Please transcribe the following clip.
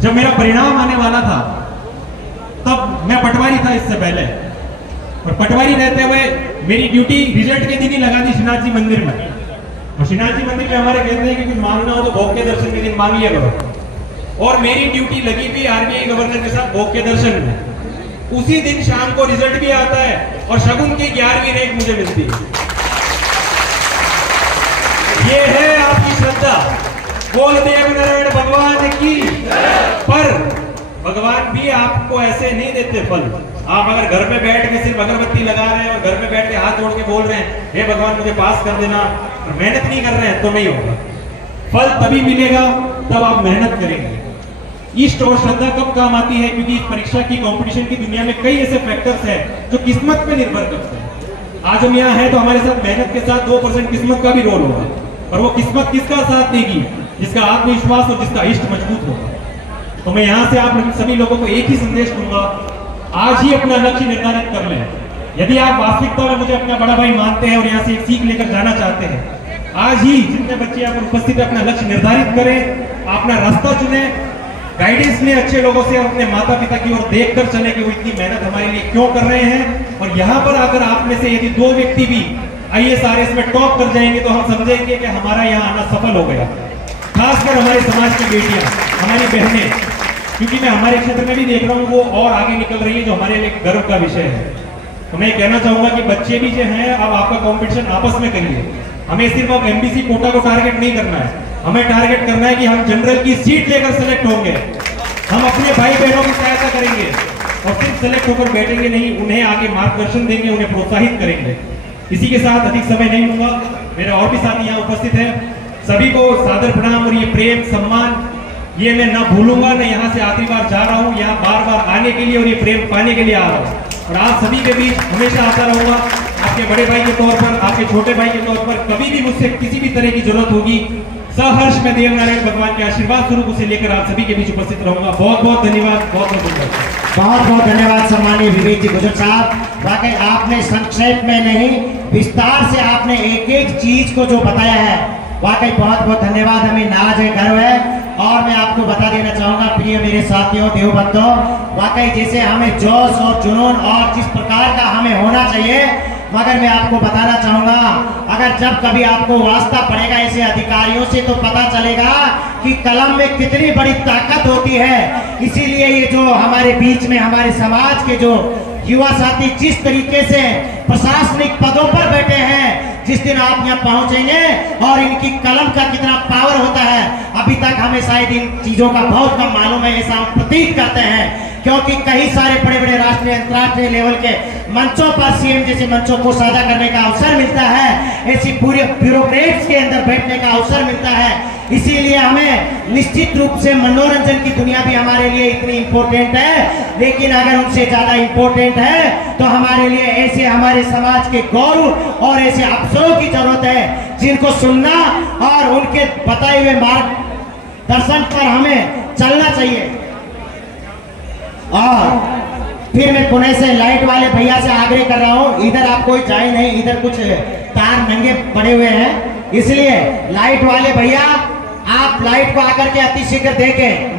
जब मेरा परिणाम आने वाला था तब मैं पटवारी था इससे पहले, और पटवारी रहते हुए मेरी ड्यूटी रिजल्ट के दिन ही लगा दी श्रीनाथ जी मंदिर में। और श्रीनाथ जी मंदिर में हमारे कहते हैं कि कुछ मांगना हो तो भोग के दर्शन के दिन मांग लिया करो, और मेरी ड्यूटी लगी भी आरबीआई गवर्नर के साथ भोग के दर्शन में। उसी दिन शाम को रिजल्ट भी आता है और शगुन की 11वीं रैंक मुझे मिलती है। ये है आपकी श्रद्धा। बोल देव नारायण भगवान की। पर भगवान भी आपको ऐसे नहीं देते फल। आप अगर घर पे बैठ के सिर्फ अगरबत्ती लगा रहे हैं और घर पे बैठ के हाथ जोड़ के बोल रहे हैं हे भगवान मुझे पास कर देना, और मेहनत नहीं कर रहे हैं तो नहीं होगा। फल तभी मिलेगा तब आप मेहनत करेंगे। इष्ट और श्रद्धा कब काम आती है? क्योंकि इस परीक्षा की कंपटीशन की दुनिया में कई ऐसे फैक्टर्स हैं जो किस्मत पे निर्भर करते हैं। आज हम यहाँ हैं तो हमारे साथ मेहनत के साथ 2% किस्मत का भी रोल होगा, और वो किस्मत किसका साथ देगी? जिसका आत्मविश्वास और जिसका इष्ट मजबूत होगा। तो मैं यहाँ से आप सभी लोगों को एक ही संदेश दूंगा, आज ही अपना लक्ष्य निर्धारित कर लें। यदि आप वास्तविकता में मुझे अपना बड़ा भाई मानते हैं और यहाँ से एक सीख लेकर जाना चाहते हैं, आज ही जितने बच्चे यहाँ पर उपस्थित है अपना लक्ष्य निर्धारित करें, अपना रास्ता चुने, गाइडेंस लें अच्छे लोगों से, और अपने माता पिता की ओर देखकर चले कि वो इतनी मेहनत हमारे लिए क्यों कर रहे हैं। और यहाँ पर आकर आप में से यदि 2 व्यक्ति भी IAS RS में टॉप कर जाएंगे तो हम समझेंगे कि हमारा यहाँ आना सफल हो गया। खासकर हमारे समाज की बेटियां, हमारी बहनें, क्योंकि मैं हमारे क्षेत्र में भी देख रहा हूँ वो और आगे निकल रही है, जो हमारे लिए गर्व का विषय है। तो मैं कहना चाहूंगा कि बच्चे भी जो हैं अब आपका कंपटीशन आपस में करिए। हमें सिर्फ अब MBC कोटा को टारगेट नहीं करना है, हमें टारगेट करना है कि हम जनरल की सीट लेकर सेलेक्ट होंगे। हम अपने भाई बहनों की सहायता करेंगे और सिर्फ सेलेक्ट होकर बैठेंगे नहीं, उन्हें आगे मार्गदर्शन देंगे, उन्हें प्रोत्साहित करेंगे। इसी के साथ अधिक समय नहीं लूंगा, मेरे और भी साथी यहाँ उपस्थित हैं, सभी को सादर प्रणाम। और ये प्रेम सम्मान ये मैं ना भूलूंगा, मैं यहाँ से आखिरी बार जा रहा हूँ, यहाँ बार बार आने के लिए और ये प्रेम पाने के लिए आ रहा हूँ। और आप सभी के बीच हमेशा आता रहूंगा, आपके बड़े भाई के तौर पर, आपके छोटे भाई के तौर पर। कभी भी मुझसे किसी भी तरह की जरूरत होगी, सहर्ष में देव नारायण भगवान के आशीर्वाद स्वरूप उसे लेकर आप सभी के बीच उपस्थित रहूंगा। बहुत बहुत धन्यवाद, बहुत बहुत धन्यवाद। बहुत बहुत धन्यवाद सम्मानीय विवेक जी गुजर साहब। वाकई आपने संक्षेप में नहीं, विस्तार से आपने एक एक चीज को जो बताया है, वाकई बहुत बहुत धन्यवाद। हमें नाज है, गर्व है। और मैं आपको बता देना चाहूंगा प्रिय मेरे साथियों, देवबंधुओं, वाकई जैसे हमें जोश और जुनून और जिस प्रकार का हमें होना चाहिए, मगर मैं आपको बताना चाहूंगा, अगर जब कभी आपको वास्ता पड़ेगा ऐसे अधिकारियों से तो पता चलेगा कि कलम में कितनी बड़ी ताकत होती है। इसीलिए ये जो हमारे बीच में हमारे समाज के जो युवा साथी जिस तरीके से प्रशासनिक पदों पर बैठे हैं, जिस दिन आप यहाँ पहुंचेंगे और इनकी कलम का कितना पावर होता है, अभी तक हमें शायद इन चीजों का बहुत कम मालूम है, ऐसा हम प्रतीत करते हैं। क्योंकि कई सारे बड़े बड़े राष्ट्रीय अंतर्राष्ट्रीय लेवल के मंचों पर सीएम जैसे मंचों को साझा करने का अवसर मिलता है, ऐसी पूरे ब्यूरोक्रेट्स के अंदर बैठने का अवसर मिलता है। इसीलिए हमें निश्चित रूप से मनोरंजन की दुनिया भी हमारे लिए इतनी इम्पोर्टेंट है, लेकिन अगर उनसे ज्यादा इम्पोर्टेंट है तो हमारे लिए ऐसे हमारे समाज के गौरव और ऐसे अफसरों की जरूरत है जिनको सुनना और उनके बताए हुए मार्गदर्शन पर हमें चलना चाहिए। और फिर मैं पुणे से लाइट वाले भैया से आग्रह कर रहा हूँ, इधर आप कोई जाए नहीं, इधर कुछ तार नंगे पड़े हुए हैं, इसलिए लाइट वाले भैया आप लाइट को आकर के अतिशीघ्र देखें।